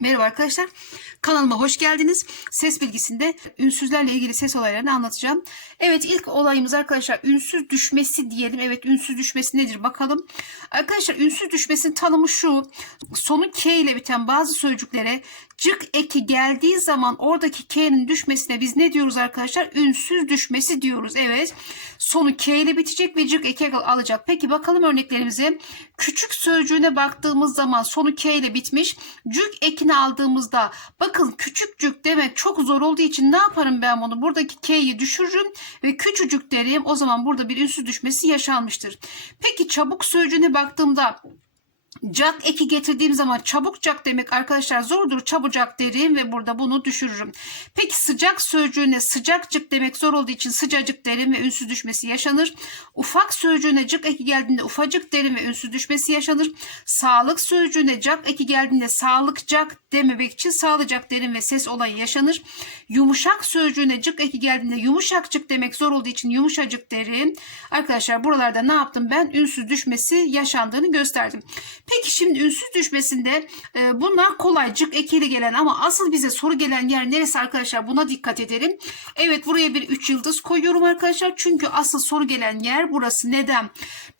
Merhaba arkadaşlar. Kanalıma hoş geldiniz. Ses bilgisinde ünsüzlerle ilgili ses olaylarını anlatacağım. Evet ilk olayımız arkadaşlar ünsüz düşmesi diyelim. Evet ünsüz düşmesi nedir bakalım. Arkadaşlar ünsüz düşmesinin tanımı şu. Sonu K ile biten bazı sözcüklere cık eki geldiği zaman oradaki K'nin düşmesine biz ne diyoruz arkadaşlar? Ünsüz düşmesi diyoruz. Evet. Sonu K ile bitecek ve cık eki alacak. Peki bakalım örneklerimize. Küçük sözcüğüne baktığımız zaman sonu K ile bitmiş. Cük ekini aldığımızda bakın küçükcük demek çok zor olduğu için ne yaparım ben bunu? Buradaki K'yi düşürürüm ve küçücük derim. O zaman burada bir ünsüz düşmesi yaşanmıştır. Peki çabuk sözcüğüne baktığımda Cak eki getirdiğim zaman çabukcak demek arkadaşlar zordur. Çabucak derim ve burada bunu düşürürüm. Peki sıcak sözcüğüne sıcakcık demek zor olduğu için sıcacık derim ve ünsüz düşmesi yaşanır. Ufak sözcüğüne cık eki geldiğinde ufacık derim ve ünsüz düşmesi yaşanır. Sağlık sözcüğüne cak eki geldiğinde sağlıkcak dememek için sağlıcak derim ve ses olayı yaşanır. Yumuşak sözcüğüne cık eki geldiğinde yumuşakcık demek zor olduğu için yumuşacık derim. Arkadaşlar buralarda ne yaptım ben? Ünsüz düşmesi yaşandığını gösterdim. Peki şimdi ünsüz düşmesinde e, bunlar kolaycık ekiyle gelen ama asıl bize soru gelen yer neresi arkadaşlar? Buna dikkat edelim. Evet buraya bir 3 yıldız koyuyorum arkadaşlar. Çünkü asıl soru gelen yer burası. Neden?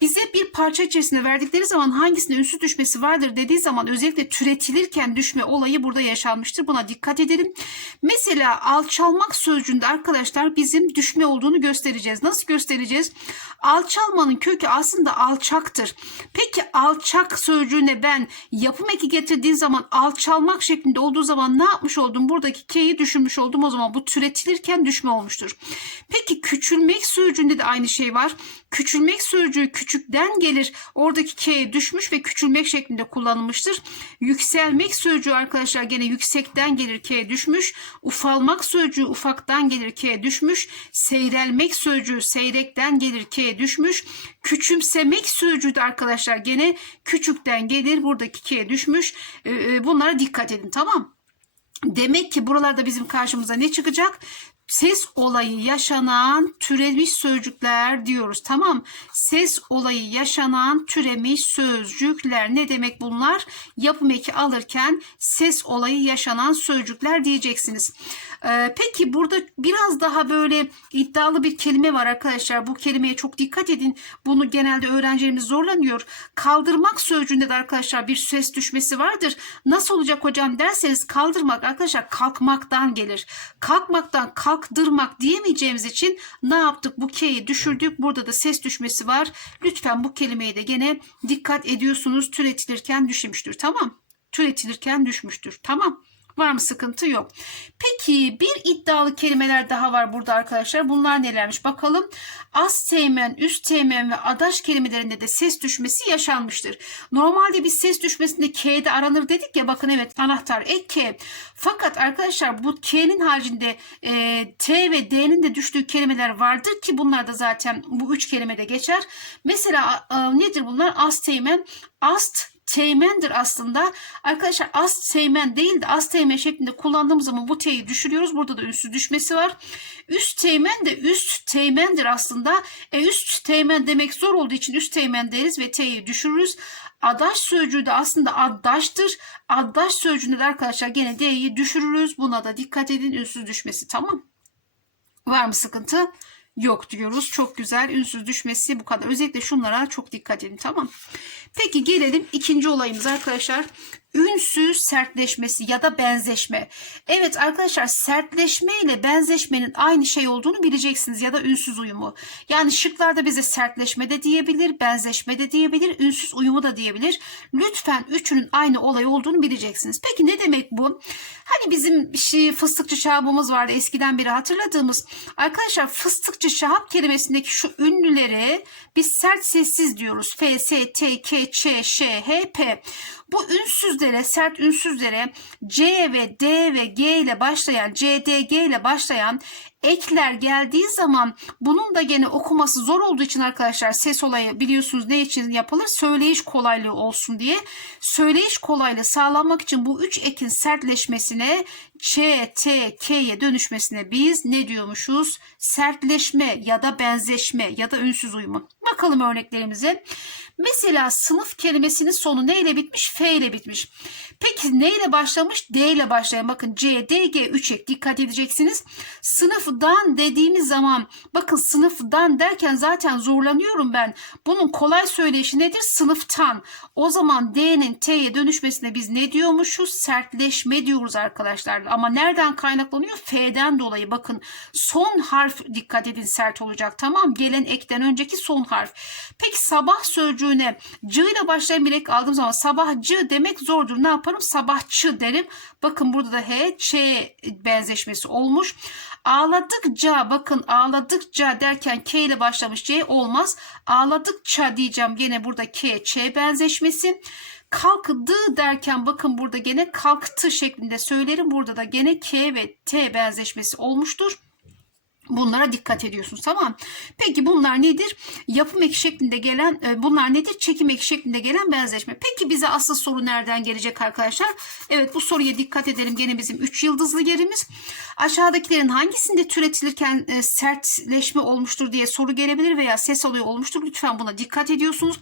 Bize bir parça içerisinde verdikleri zaman hangisinde ünsüz düşmesi vardır dediği zaman özellikle türetilirken düşme olayı burada yaşanmıştır. Buna dikkat edelim. Mesela alçalmak sözcüğünde arkadaşlar bizim düşme olduğunu göstereceğiz. Nasıl göstereceğiz? Alçalmanın kökü aslında alçaktır. Peki alçak sözcüğüne ben yapım eki getirdiğim zaman alçalmak şeklinde olduğu zaman ne yapmış oldum? Buradaki K'yi düşürmüş oldum. O zaman bu türetilirken düşme olmuştur. Peki küçülmek sözcüğünde de aynı şey var. Küçülmek sözcüğü küçükten gelir. Oradaki K'ye düşmüş ve küçülmek şeklinde kullanılmıştır. Yükselmek sözcüğü arkadaşlar gene yüksekten gelir K'ye düşmüş. Ufalmak sözcüğü ufaktan gelir K'ye düşmüş. Seyrelmek sözcüğü seyrekten gelir K'ye düşmüş. Küçümsemek sözcüğü de arkadaşlar gene küçükten gelir buradaki K'ye düşmüş. Ee, e, Bunlara dikkat edin tamam. Demek ki buralarda bizim karşımıza ne çıkacak? Ses olayı yaşanan türemiş sözcükler diyoruz. Tamam. Ses olayı yaşanan türemiş sözcükler. Ne demek bunlar? Yapım eki alırken ses olayı yaşanan sözcükler diyeceksiniz. Ee, peki burada biraz daha böyle iddialı bir kelime var arkadaşlar. Bu kelimeye çok dikkat edin. Bunu genelde öğrencilerimiz zorlanıyor. Kaldırmak sözcüğünde de arkadaşlar bir ses düşmesi vardır. Nasıl olacak hocam derseniz kaldırmak arkadaşlar kalkmaktan gelir. Kalkmaktan kalktırmak diyemeyeceğimiz için ne yaptık? Bu K'yi düşürdük. Burada da ses düşmesi var. Lütfen bu kelimeye de gene dikkat ediyorsunuz. Türetilirken düşmüştür. Tamam. Türetilirken düşmüştür. Tamam. Var mı sıkıntı yok. Peki bir iddialı kelimeler daha var burada arkadaşlar. Bunlar nelermiş bakalım. Az teğmen, üst teğmen ve adaş kelimelerinde de ses düşmesi yaşanmıştır. Normalde biz ses düşmesinde K'de aranır dedik ya bakın evet anahtar ek K. Fakat arkadaşlar bu K'nin haricinde e, T ve D'nin de düştüğü kelimeler vardır ki bunlar da zaten bu üç kelimede geçer. Mesela e, nedir bunlar? Az teğmen, ast teğmendir aslında. Arkadaşlar az teğmen değil de az teğmen şeklinde kullandığımız zaman bu t'yi düşürüyoruz. Burada da üstü düşmesi var. Üst teğmen de üst teğmendir aslında. E üst teğmen demek zor olduğu için üst teğmen deriz ve t'yi düşürürüz. Adaş sözcüğü de aslında addaştır. Addaş sözcüğünde de arkadaşlar gene d'yi düşürürüz. Buna da dikkat edin ünsüz düşmesi tamam. Var mı sıkıntı? Yok diyoruz. Çok güzel. Ünsüz düşmesi bu kadar. Özellikle şunlara çok dikkat edin. Tamam. Peki gelelim ikinci olayımız arkadaşlar. Ünsüz sertleşmesi ya da benzeşme. Evet arkadaşlar sertleşme ile benzeşmenin aynı şey olduğunu bileceksiniz ya da ünsüz uyumu. Yani şıklarda bize sertleşme de diyebilir, benzeşme de diyebilir, ünsüz uyumu da diyebilir. Lütfen üçünün aynı olay olduğunu bileceksiniz. Peki ne demek bu? Hani bizim şey, fıstıkçı şahabımız vardı eskiden beri hatırladığımız. Arkadaşlar fıstıkçı şahap kelimesindeki şu ünlüleri biz sert sessiz diyoruz. F, S, T, K, Ç, Ş, H, P. Bu ünsüzlere, sert ünsüzlere C ve D ve G ile başlayan, C, D, G ile başlayan ekler geldiği zaman bunun da gene okuması zor olduğu için arkadaşlar ses olayı biliyorsunuz ne için yapılır? Söyleyiş kolaylığı olsun diye. Söyleyiş kolaylığı sağlanmak için bu üç ekin sertleşmesine Ç, T, K'ye dönüşmesine biz ne diyormuşuz? Sertleşme ya da benzeşme ya da ünsüz uyumu. Bakalım örneklerimize. Mesela sınıf kelimesinin sonu ne ile bitmiş? F ile bitmiş. Peki ne ile başlamış? D ile başlayan. Bakın C, D, G 3 ek dikkat edeceksiniz. Sınıfdan dediğimiz zaman bakın sınıfdan derken zaten zorlanıyorum ben. Bunun kolay söyleyişi nedir? Sınıftan. O zaman D'nin T'ye dönüşmesine biz ne diyormuşuz? Sertleşme diyoruz arkadaşlar. Ama nereden kaynaklanıyor? F'den dolayı. Bakın son harf dikkat edin sert olacak. Tamam. Gelen ekten önceki son harf. Peki sabah sözcüğüne C ile başlayan bir ek aldığım zaman sabahcı demek zordur. Ne yaparım? Sabahçı derim. Bakın burada da H, Ç benzeşmesi olmuş. Ağladıkça bakın ağladıkça derken K ile başlamış C olmaz. Ağladıkça diyeceğim gene burada K, Ç benzeşmesi. Kalktı derken bakın burada gene kalktı şeklinde söylerim. Burada da gene K ve T benzeşmesi olmuştur. Bunlara dikkat ediyorsunuz tamam. Peki bunlar nedir? Yapım eki şeklinde gelen e, bunlar nedir? Çekim eki şeklinde gelen benzeşme. Peki bize asıl soru nereden gelecek arkadaşlar? Evet bu soruya dikkat edelim. Gene bizim 3 yıldızlı yerimiz. Aşağıdakilerin hangisinde türetilirken e, sertleşme olmuştur diye soru gelebilir veya ses alıyor olmuştur. Lütfen buna dikkat ediyorsunuz.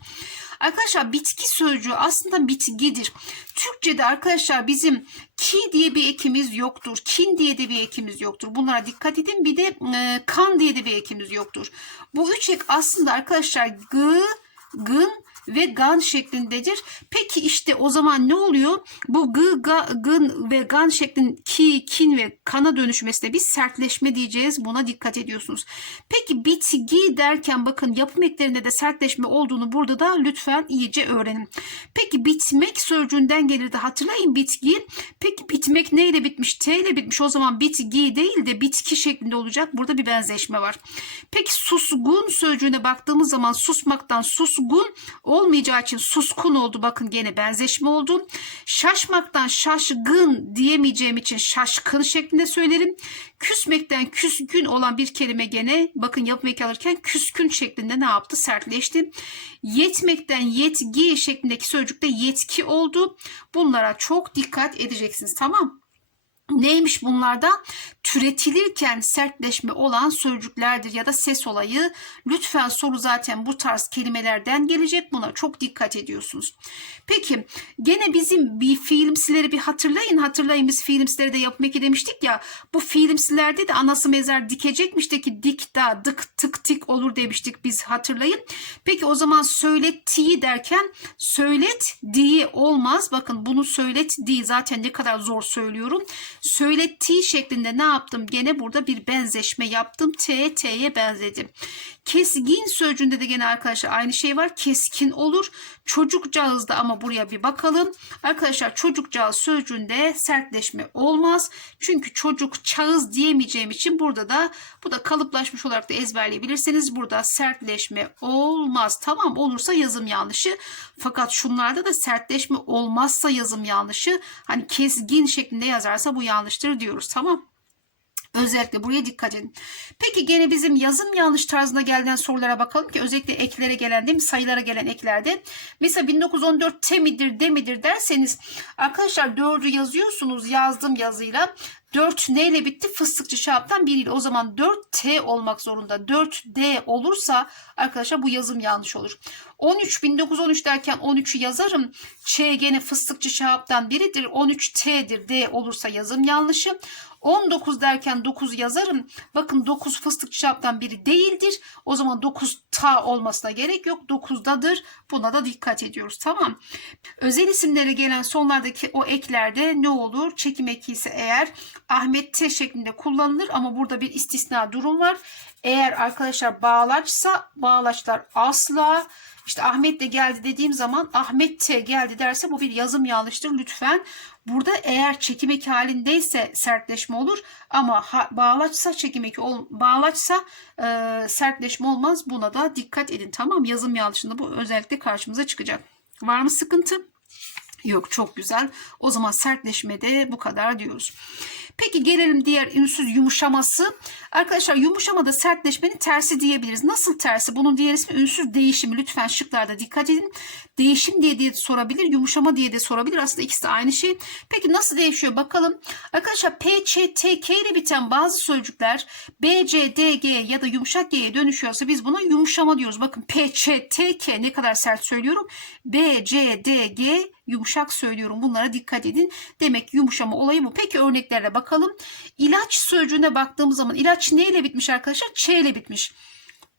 Arkadaşlar bitki sözcüğü aslında bitkidir. Türkçe'de arkadaşlar bizim ki diye bir ekimiz yoktur. Kin diye de bir ekimiz yoktur. Bunlara dikkat edin. Bir de e, kan diye de bir ekimiz yoktur. Bu üç ek aslında arkadaşlar gı, gın ve gan şeklindedir. Peki işte o zaman ne oluyor? Bu gı, ga, gın ve gan şeklin ki, kin ve kana dönüşmesine biz sertleşme diyeceğiz. Buna dikkat ediyorsunuz. Peki bitki derken bakın yapım eklerinde de sertleşme olduğunu burada da lütfen iyice öğrenin. Peki bitmek sözcüğünden gelirdi. Hatırlayın bitki. Peki bitmek neyle bitmiş? T ile bitmiş. O zaman bitki değil de bitki şeklinde olacak. Burada bir benzeşme var. Peki susgun sözcüğüne baktığımız zaman susmaktan susgun olmayacağı için suskun oldu. Bakın gene benzeşme oldu. Şaşmaktan şaşgın diyemeyeceğim için şaşkın şeklinde söylerim. Küsmekten küsgün olan bir kelime gene bakın yapım eki alırken küskün şeklinde ne yaptı? Sertleşti. Yetmekten yetgi şeklindeki sözcükte yetki oldu. Bunlara çok dikkat edeceksiniz. Tamam Neymiş bunlarda? Türetilirken sertleşme olan sözcüklerdir ya da ses olayı. Lütfen soru zaten bu tarz kelimelerden gelecek. Buna çok dikkat ediyorsunuz. Peki gene bizim bir fiilimsileri bir hatırlayın. Hatırlayın biz fiilimsileri de yapmak demiştik ya. Bu fiilimsilerde de anası mezar dikecekmiş de ki dik da dık tık tik olur demiştik biz hatırlayın. Peki o zaman söylettiği derken söylet diye olmaz. Bakın bunu söylet diye zaten ne kadar zor söylüyorum söylettiği şeklinde ne yaptım? Gene burada bir benzeşme yaptım. T, T'ye benzedim. Keskin sözcüğünde de gene arkadaşlar aynı şey var. Keskin olur. Çocukcağızda ama buraya bir bakalım. Arkadaşlar çocukcağız sözcüğünde sertleşme olmaz. Çünkü çocuk çağız diyemeyeceğim için burada da bu da kalıplaşmış olarak da ezberleyebilirsiniz. Burada sertleşme olmaz. Tamam olursa yazım yanlışı. Fakat şunlarda da sertleşme olmazsa yazım yanlışı. Hani keskin şeklinde yazarsa bu yanlıştır diyoruz. Tamam. Özellikle buraya dikkat edin. Peki gene bizim yazım yanlış tarzına gelen sorulara bakalım ki özellikle eklere gelen değil mi sayılara gelen eklerde. Mesela 1914 T midir D midir derseniz arkadaşlar 4'ü yazıyorsunuz yazdım yazıyla. 4 neyle bitti? Fıstıkçı şaptan 1 ile. O zaman 4T olmak zorunda. 4D olursa arkadaşlar bu yazım yanlış olur. 13 1913 derken 13'ü yazarım. Ç gene fıstıkçı şaptan biridir. 13T'dir. D olursa yazım yanlışı. 19 derken 9 yazarım. Bakın 9 fıstık şaptan biri değildir. O zaman 9 ta olmasına gerek yok. 9'dadır. Buna da dikkat ediyoruz. Tamam. Özel isimlere gelen sonlardaki o eklerde ne olur? Çekim eki ise eğer Ahmet T şeklinde kullanılır ama burada bir istisna durum var. Eğer arkadaşlar bağlaçsa bağlaçlar asla işte Ahmet de geldi dediğim zaman Ahmet T geldi derse bu bir yazım yanlıştır lütfen. Burada eğer çekim eki halindeyse sertleşme olur ama ha, bağlaçsa çekim eki ol, bağlaçsa e, sertleşme olmaz. Buna da dikkat edin tamam yazım yanlışında bu özellikle karşımıza çıkacak. Var mı sıkıntı? Yok çok güzel. O zaman sertleşmede bu kadar diyoruz. Peki gelelim diğer ünsüz yumuşaması. Arkadaşlar yumuşamada sertleşmenin tersi diyebiliriz. Nasıl tersi? Bunun diğer ismi ünsüz değişimi. Lütfen şıklarda dikkat edin. Değişim diye de sorabilir, yumuşama diye de sorabilir. Aslında ikisi de aynı şey. Peki nasıl değişiyor bakalım. Arkadaşlar P, Ç, T, K ile biten bazı sözcükler B, C, D, G ya da yumuşak G'ye dönüşüyorsa biz buna yumuşama diyoruz. Bakın P, Ç, T, K ne kadar sert söylüyorum. B, C, D, G yumuşak söylüyorum. Bunlara dikkat edin. Demek yumuşama olayı bu. Peki örneklere bakalım. İlaç sözcüğüne baktığımız zaman ilaç neyle bitmiş arkadaşlar? Ç ile bitmiş.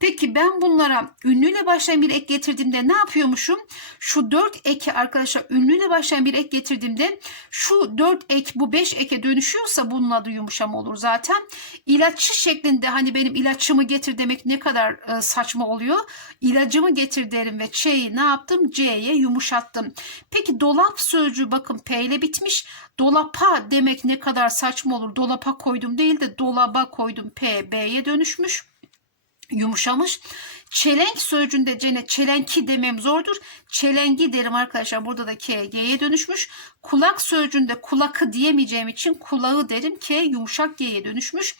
Peki ben bunlara ünlüyle başlayan bir ek getirdiğimde ne yapıyormuşum? Şu dört eki arkadaşlar ünlüyle başlayan bir ek getirdiğimde şu dört ek bu beş eke dönüşüyorsa bunun adı yumuşama olur zaten. İlaççı şeklinde hani benim ilaçımı getir demek ne kadar e, saçma oluyor. İlacımı getir derim ve ç'yi ne yaptım? C'ye yumuşattım. Peki dolap sözcüğü bakın P ile bitmiş. Dolapa demek ne kadar saçma olur. Dolapa koydum değil de dolaba koydum. P, B'ye dönüşmüş yumuşamış. Çelenk sözcüğünde cene çelenki demem zordur. Çelengi derim arkadaşlar. Burada da K, G'ye dönüşmüş. Kulak sözcüğünde kulakı diyemeyeceğim için kulağı derim. K yumuşak G'ye dönüşmüş.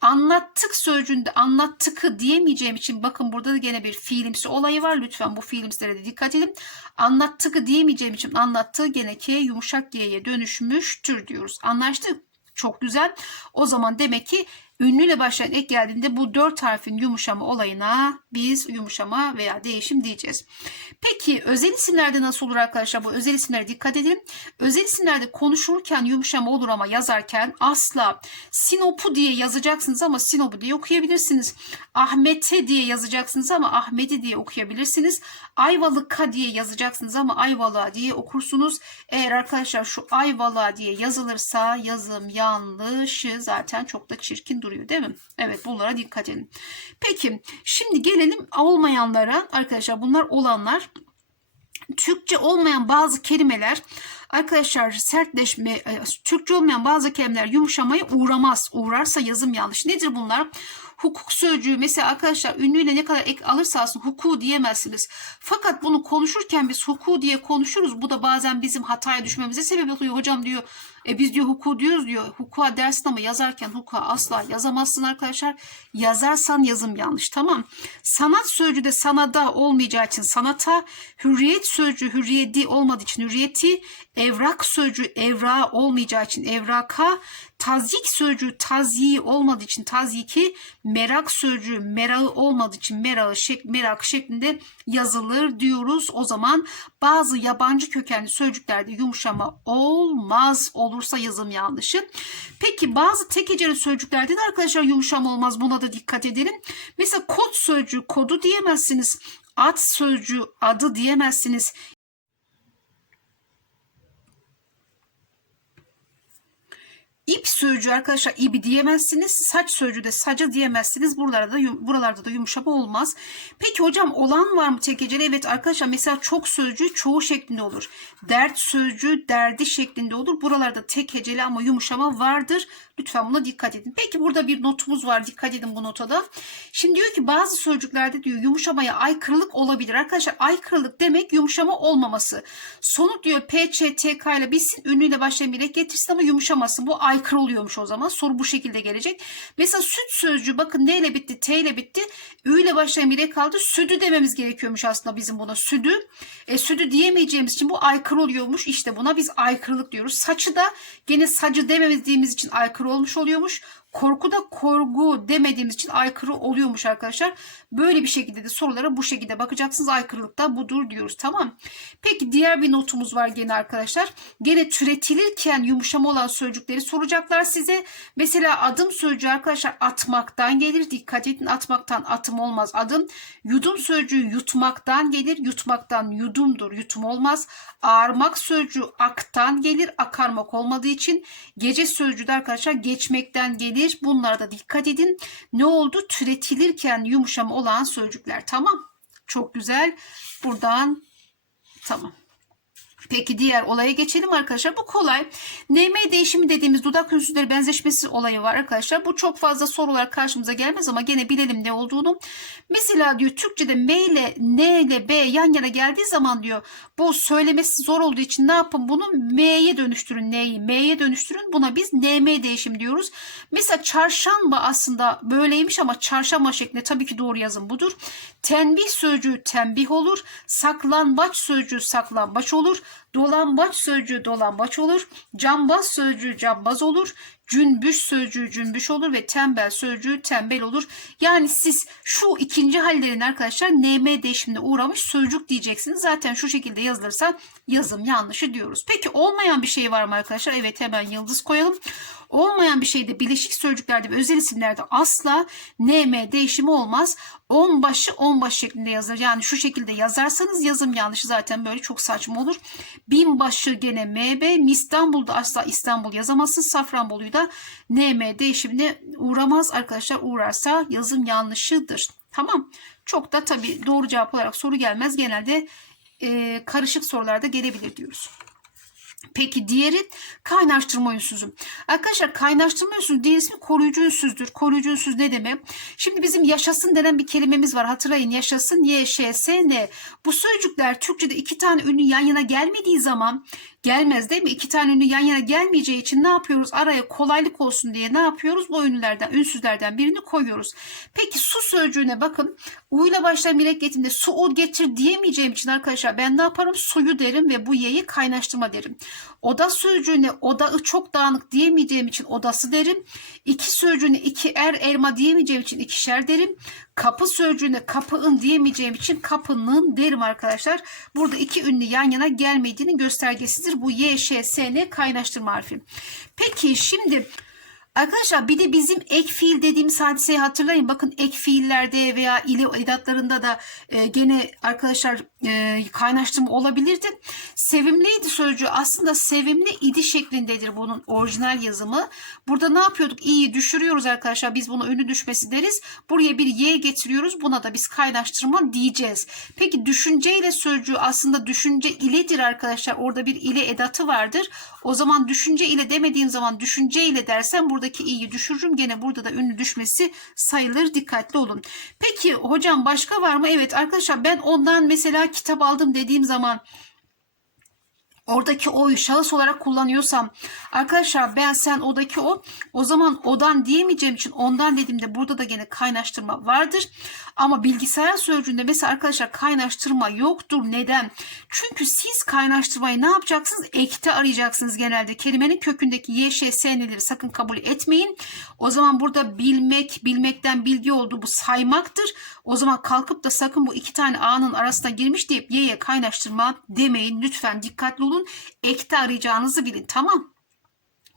Anlattık sözcüğünde anlattıkı diyemeyeceğim için bakın burada da gene bir fiilimsi olayı var. Lütfen bu fiilimsilere de dikkat edin. Anlattıkı diyemeyeceğim için anlattığı gene K yumuşak G'ye dönüşmüştür diyoruz. Anlaştık. Çok güzel. O zaman demek ki ünlüyle başlayan ek geldiğinde bu dört harfin yumuşama olayına biz yumuşama veya değişim diyeceğiz. Peki özel isimlerde nasıl olur arkadaşlar? Bu özel isimlere dikkat edelim. Özel isimlerde konuşurken yumuşama olur ama yazarken asla Sinop'u diye yazacaksınız ama Sinop'u diye okuyabilirsiniz. Ahmet'e diye yazacaksınız ama Ahmet'i diye okuyabilirsiniz. Ayvalık'a diye yazacaksınız ama Ayvalık'a diye okursunuz. Eğer arkadaşlar şu Ayvalık'a diye yazılırsa yazım yanlışı zaten çok da çirkin duruyor değil mi? Evet bunlara dikkat edin. Peki şimdi gelelim olmayanlara arkadaşlar bunlar olanlar. Türkçe olmayan bazı kelimeler arkadaşlar sertleşme, e, Türkçe olmayan bazı kelimeler yumuşamaya uğramaz. Uğrarsa yazım yanlış. Nedir bunlar? Hukuk sözcüğü mesela arkadaşlar ünlüyle ne kadar ek alırsa alsın hukuku diyemezsiniz. Fakat bunu konuşurken biz hukuku diye konuşuruz. Bu da bazen bizim hataya düşmemize sebep oluyor. Hocam diyor e biz diyor hukuku diyoruz diyor. Hukuka dersin ama yazarken hukuka asla yazamazsın arkadaşlar. Yazarsan yazım yanlış tamam. Sanat sözcüğü de sanada olmayacağı için sanata, hürriyet sözcüğü hürriyeti olmadığı için hürriyeti, evrak sözcüğü evra olmayacağı için evraka, tazyik sözcüğü tazyiği olmadığı için tazyiki, merak sözcüğü merağı olmadığı için merağı şek, merak şeklinde yazılır diyoruz. O zaman bazı yabancı kökenli sözcüklerde yumuşama olmaz olursa yazım yanlışı. Peki bazı tek heceli sözcüklerde de arkadaşlar yumuşama olmaz. Buna da dikkat edelim. Mesela kod sözcüğü kodu diyemezsiniz. Ad sözcüğü adı diyemezsiniz. İp sözcüğü arkadaşlar ibi diyemezsiniz. Saç sözcüğü de sacı diyemezsiniz. Buralarda da, buralarda da yumuşama olmaz. Peki hocam olan var mı tek heceli? Evet arkadaşlar mesela çok sözcüğü çoğu şeklinde olur. Dert sözcüğü derdi şeklinde olur. Buralarda tek heceli ama yumuşama vardır. Lütfen buna dikkat edin. Peki burada bir notumuz var. Dikkat edin bu nota da. Şimdi diyor ki bazı sözcüklerde diyor yumuşamaya aykırılık olabilir. Arkadaşlar aykırılık demek yumuşama olmaması. Sonu diyor P, Ç, T, K ile bitsin. Ünlüyle başlayan bir ek getirsin ama yumuşamasın. Bu aykırı oluyormuş o zaman. Soru bu şekilde gelecek. Mesela süt sözcüğü bakın ne ile bitti? T ile bitti. Ü ile başlayan ek kaldı. Südü dememiz gerekiyormuş aslında bizim buna. Südü. E, südü diyemeyeceğimiz için bu aykırı oluyormuş. İşte buna biz aykırılık diyoruz. Saçı da gene sacı dememediğimiz için aykırı olmuş oluyormuş. Korku da korgu demediğimiz için aykırı oluyormuş arkadaşlar. Böyle bir şekilde de sorulara bu şekilde bakacaksınız. Aykırılık da budur diyoruz. Tamam. Peki diğer bir notumuz var gene arkadaşlar. Gene türetilirken yumuşama olan sözcükleri soracaklar size. Mesela adım sözcüğü arkadaşlar atmaktan gelir. Dikkat edin atmaktan atım olmaz. Adım yudum sözcüğü yutmaktan gelir. Yutmaktan yudumdur. Yutum olmaz. Ağarmak sözcüğü aktan gelir. Akarmak olmadığı için gece sözcüğü de arkadaşlar geçmekten gelir. Bunlara da dikkat edin. Ne oldu? Türetilirken yumuşama olan sözcükler. Tamam. Çok güzel. Buradan tamam. Peki diğer olaya geçelim arkadaşlar. Bu kolay. NM değişimi dediğimiz dudak ünsüzleri benzeşmesi olayı var arkadaşlar. Bu çok fazla soru olarak karşımıza gelmez ama gene bilelim ne olduğunu. Mesela diyor Türkçe'de M ile N ile B yan yana geldiği zaman diyor bu söylemesi zor olduğu için ne yapın bunu M'ye dönüştürün N'yi M'ye dönüştürün. Buna biz NM değişim diyoruz. Mesela çarşamba aslında böyleymiş ama çarşamba şeklinde tabii ki doğru yazım budur. Tenbih sözcüğü tembih olur. Saklambaç sözcüğü saklambaç olur. Dolambaç sözcüğü dolambaç olur. Cambaz sözcüğü cambaz olur. Cümbüş sözcüğü cümbüş olur ve tembel sözcüğü tembel olur. Yani siz şu ikinci hallerin arkadaşlar NM değişimine uğramış sözcük diyeceksiniz. Zaten şu şekilde yazılırsa yazım yanlışı diyoruz. Peki olmayan bir şey var mı arkadaşlar? Evet hemen yıldız koyalım. Olmayan bir şeyde bileşik sözcüklerde ve özel isimlerde asla NM değişimi olmaz. On başı on baş şeklinde yazılır. Yani şu şekilde yazarsanız yazım yanlışı zaten böyle çok saçma olur. Binbaşı gene MB. İstanbul'da asla İstanbul yazamazsın. Safranbolu'yu da NM değişimine uğramaz arkadaşlar. Uğrarsa yazım yanlışıdır. Tamam. Çok da tabii doğru cevap olarak soru gelmez. Genelde e, karışık sorularda gelebilir diyoruz. Peki diğeri kaynaştırma ünsüzü. Arkadaşlar kaynaştırma ünsüzü diğer ismi koruyucu ünsüzdür. Koruyucu ünsüz ne demek? Şimdi bizim yaşasın denen bir kelimemiz var. Hatırlayın yaşasın y, ş, s, n. Bu sözcükler Türkçe'de iki tane ünlü yan yana gelmediği zaman gelmez değil mi? İki tane ünlü yan yana gelmeyeceği için ne yapıyoruz? Araya kolaylık olsun diye ne yapıyoruz? Bu ünlülerden, ünsüzlerden birini koyuyoruz. Peki su sözcüğüne bakın. U ile başlayan bilek getimde su o getir diyemeyeceğim için arkadaşlar ben ne yaparım? Suyu derim ve bu y'yi kaynaştırma derim. Oda sözcüğüne odağı çok dağınık diyemeyeceğim için odası derim. İki sözcüğüne iki er elma diyemeyeceğim için ikişer derim. Kapı sözcüğüne kapıın diyemeyeceğim için kapının derim arkadaşlar. Burada iki ünlü yan yana gelmediğinin göstergesidir. Bu y, ş, s, n kaynaştırma harfi. Peki şimdi Arkadaşlar bir de bizim ek fiil dediğimiz hadiseyi hatırlayın. Bakın ek fiillerde veya ile edatlarında da e, gene arkadaşlar e, kaynaştırma olabilirdi. Sevimliydi sözcüğü aslında sevimli idi şeklindedir bunun orijinal yazımı. Burada ne yapıyorduk? İyi düşürüyoruz arkadaşlar. Biz bunu ünlü düşmesi deriz. Buraya bir y getiriyoruz. Buna da biz kaynaştırma diyeceğiz. Peki düşünce ile sözcüğü aslında düşünce iledir arkadaşlar. Orada bir ile edatı vardır. O zaman düşünce ile demediğim zaman düşünce ile dersem buradaki i'yi düşürürüm. Gene burada da ünlü düşmesi sayılır. Dikkatli olun. Peki hocam başka var mı? Evet arkadaşlar ben ondan mesela kitap aldım dediğim zaman oradaki o'yu şahıs olarak kullanıyorsam arkadaşlar ben sen odaki o o zaman odan diyemeyeceğim için ondan dediğimde burada da gene kaynaştırma vardır. Ama bilgisayar sözcüğünde mesela arkadaşlar kaynaştırma yoktur. Neden? Çünkü siz kaynaştırmayı ne yapacaksınız? Ekte arayacaksınız genelde. Kelimenin kökündeki y, ş, s neleri sakın kabul etmeyin. O zaman burada bilmek, bilmekten bilgi olduğu bu saymaktır. O zaman kalkıp da sakın bu iki tane a'nın arasına girmiş deyip y'ye kaynaştırma demeyin. Lütfen dikkatli olun. Ekte arayacağınızı bilin. Tamam.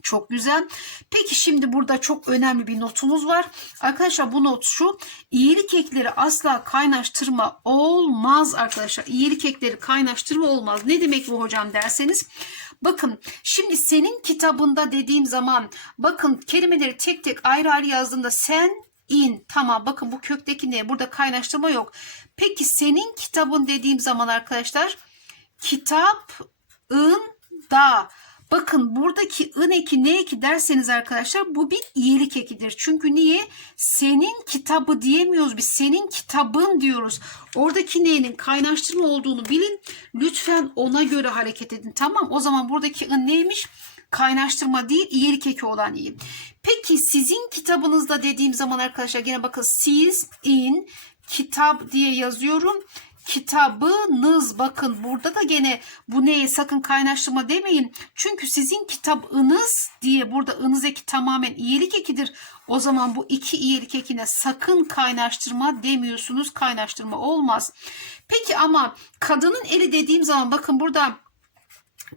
Çok güzel. Peki şimdi burada çok önemli bir notumuz var. Arkadaşlar bu not şu. İyilik ekleri asla kaynaştırma olmaz arkadaşlar. İyilik ekleri kaynaştırma olmaz. Ne demek bu hocam derseniz. Bakın şimdi senin kitabında dediğim zaman bakın kelimeleri tek tek ayrı ayrı yazdığında sen in tamam bakın bu kökteki ne burada kaynaştırma yok. Peki senin kitabın dediğim zaman arkadaşlar kitabın da Bakın buradaki ın eki ne eki derseniz arkadaşlar bu bir iyilik ekidir. Çünkü niye? Senin kitabı diyemiyoruz biz. Senin kitabın diyoruz. Oradaki neyin kaynaştırma olduğunu bilin. Lütfen ona göre hareket edin. Tamam o zaman buradaki ın neymiş? Kaynaştırma değil iyilik eki olan iyi. Peki sizin kitabınızda dediğim zaman arkadaşlar gene bakın siz in kitap diye yazıyorum kitabınız bakın burada da gene bu neye sakın kaynaştırma demeyin. Çünkü sizin kitabınız diye burada ınız eki tamamen iyilik ekidir. O zaman bu iki iyilik ekine sakın kaynaştırma demiyorsunuz. Kaynaştırma olmaz. Peki ama kadının eli dediğim zaman bakın burada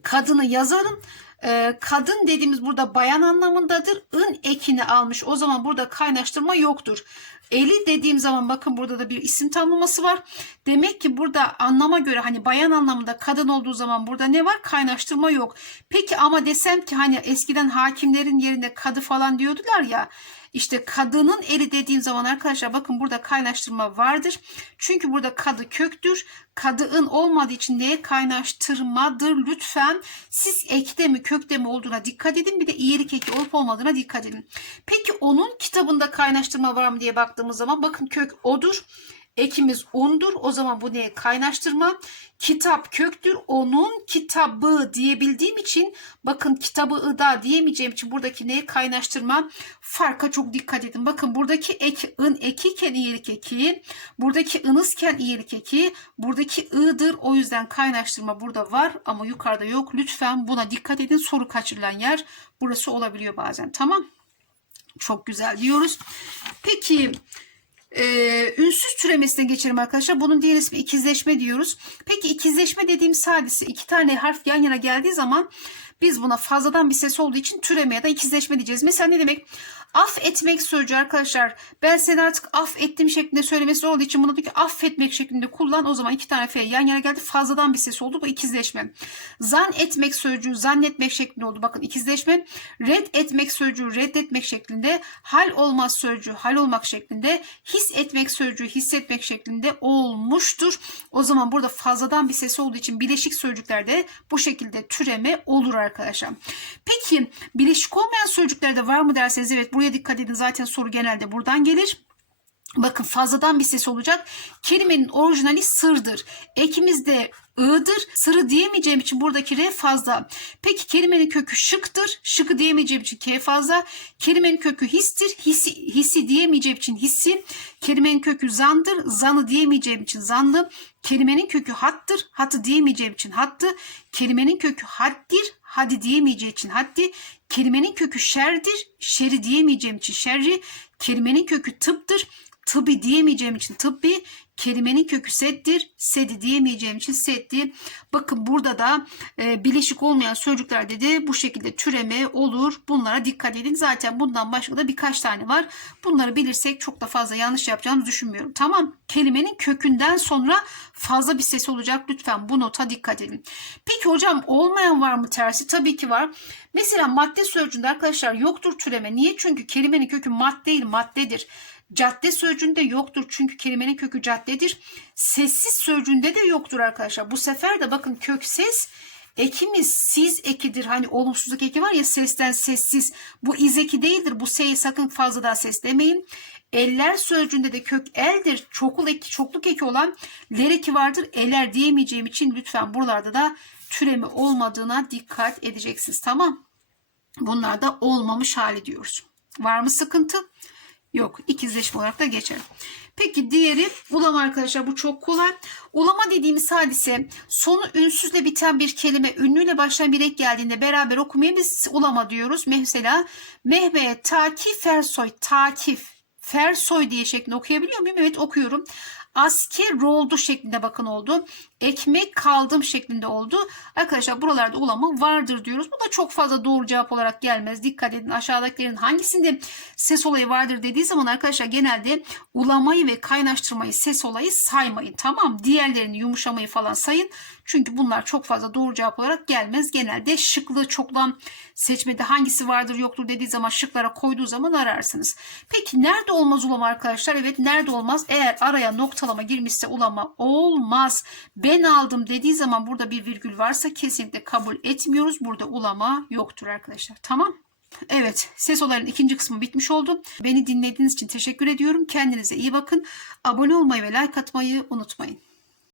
kadını yazarım. Ee, kadın dediğimiz burada bayan anlamındadır. ın ekini almış. O zaman burada kaynaştırma yoktur. Eli dediğim zaman bakın burada da bir isim tanımlaması var. Demek ki burada anlama göre hani bayan anlamında kadın olduğu zaman burada ne var? Kaynaştırma yok. Peki ama desem ki hani eskiden hakimlerin yerine kadı falan diyordular ya. İşte kadının eli dediğim zaman arkadaşlar bakın burada kaynaştırma vardır. Çünkü burada kadı köktür. Kadıın olmadığı için neye kaynaştırmadır lütfen. Siz ekte mi kökte mi olduğuna dikkat edin. Bir de iyilik eki olup olmadığına dikkat edin. Peki onun kitabında kaynaştırma var mı diye baktığımız zaman bakın kök odur. Ekimiz undur. O zaman bu neye kaynaştırma? Kitap köktür. Onun kitabı diyebildiğim için bakın kitabı ıda diyemeyeceğim için buradaki neye kaynaştırma? Farka çok dikkat edin. Bakın buradaki ek ın ekiyken iyilik eki, buradaki ınızken iyilik eki, buradaki ı'dır. O yüzden kaynaştırma burada var ama yukarıda yok. Lütfen buna dikkat edin. Soru kaçırılan yer burası olabiliyor bazen. Tamam. Çok güzel diyoruz. Peki ee, ünsüz türemesine geçelim arkadaşlar. Bunun diğer ismi ikizleşme diyoruz. Peki ikizleşme dediğimiz hadise iki tane harf yan yana geldiği zaman biz buna fazladan bir ses olduğu için türeme ya da ikizleşme diyeceğiz. Mesela ne demek? Af etmek sözcüğü arkadaşlar. Ben seni artık affettim şeklinde söylemesi olduğu için bunu diyor ki affetmek şeklinde kullan. O zaman iki tane F yan yana geldi. Fazladan bir ses oldu. Bu ikizleşme. Zan etmek sözcüğü zannetmek şeklinde oldu. Bakın ikizleşme. Red etmek sözcüğü reddetmek şeklinde. Hal olmaz sözcüğü hal olmak şeklinde. His etmek sözcüğü hissetmek şeklinde olmuştur. O zaman burada fazladan bir ses olduğu için bileşik sözcüklerde bu şekilde türeme olur arkadaşlar. Peki bileşik olmayan sözcüklerde var mı derseniz evet buraya dikkat edin. Zaten soru genelde buradan gelir. Bakın fazladan bir ses olacak. Kelimenin orijinali sırdır. Ekimiz de ı'dır. Sırı diyemeyeceğim için buradaki R fazla. Peki kelimenin kökü şıktır. Şıkı diyemeyeceğim için K fazla. Kelimenin kökü histir. Hissi, hissi diyemeyeceğim için hissi. Kelimenin kökü zandır. Zanı diyemeyeceğim için zanlı. Kelimenin kökü hattır. Hatı diyemeyeceğim için hattı. Kelimenin kökü haddir. Hadi diyemeyeceği için haddi. Kelimenin kökü şerdir. Şeri diyemeyeceğim için şerri. Kelimenin kökü tıptır. Tıbbi diyemeyeceğim için tıbbi. Kelimenin kökü settir. Sedi diyemeyeceğim için setti. Bakın burada da e, bileşik olmayan sözcüklerde de bu şekilde türeme olur. Bunlara dikkat edin. Zaten bundan başka da birkaç tane var. Bunları bilirsek çok da fazla yanlış yapacağımızı düşünmüyorum. Tamam. Kelimenin kökünden sonra fazla bir ses olacak. Lütfen bu nota dikkat edin. Peki hocam olmayan var mı tersi? Tabii ki var. Mesela madde sözcüğünde arkadaşlar yoktur türeme. Niye? Çünkü kelimenin kökü madde değil maddedir. Cadde sözcüğünde yoktur çünkü kelimenin kökü caddedir. Sessiz sözcüğünde de yoktur arkadaşlar. Bu sefer de bakın kök ses ekimiz siz ekidir. Hani olumsuzluk eki var ya sesten sessiz. Bu iz eki değildir. Bu s'yi sakın fazla daha ses demeyin. Eller sözcüğünde de kök eldir. Çokul eki, çokluk eki olan ler eki vardır. Eller diyemeyeceğim için lütfen buralarda da türemi olmadığına dikkat edeceksiniz. Tamam. Bunlar da olmamış hali diyoruz. Var mı sıkıntı? Yok. ikizleşme olarak da geçer. Peki diğeri ulama arkadaşlar. Bu çok kolay. Ulama dediğimiz hadise sonu ünsüzle biten bir kelime ünlüyle başlayan bir ek geldiğinde beraber okumaya biz ulama diyoruz. Mesela Mehmet Takif Fersoy Takif Fersoy diye şeklinde okuyabiliyor muyum? Evet okuyorum. Asker oldu şeklinde bakın oldu. Ekmek kaldım şeklinde oldu. Arkadaşlar buralarda ulama vardır diyoruz. Bu da çok fazla doğru cevap olarak gelmez. Dikkat edin aşağıdakilerin hangisinde ses olayı vardır dediği zaman arkadaşlar genelde ulamayı ve kaynaştırmayı ses olayı saymayın. Tamam diğerlerini yumuşamayı falan sayın. Çünkü bunlar çok fazla doğru cevap olarak gelmez. Genelde şıklı çoklam seçmede hangisi vardır yoktur dediği zaman şıklara koyduğu zaman ararsınız. Peki nerede olmaz ulama arkadaşlar? Evet nerede olmaz? Eğer araya noktalama girmişse ulama olmaz. Ben aldım dediği zaman burada bir virgül varsa kesinlikle kabul etmiyoruz. Burada ulama yoktur arkadaşlar. Tamam. Evet, ses olayının ikinci kısmı bitmiş oldu. Beni dinlediğiniz için teşekkür ediyorum. Kendinize iyi bakın. Abone olmayı ve like atmayı unutmayın.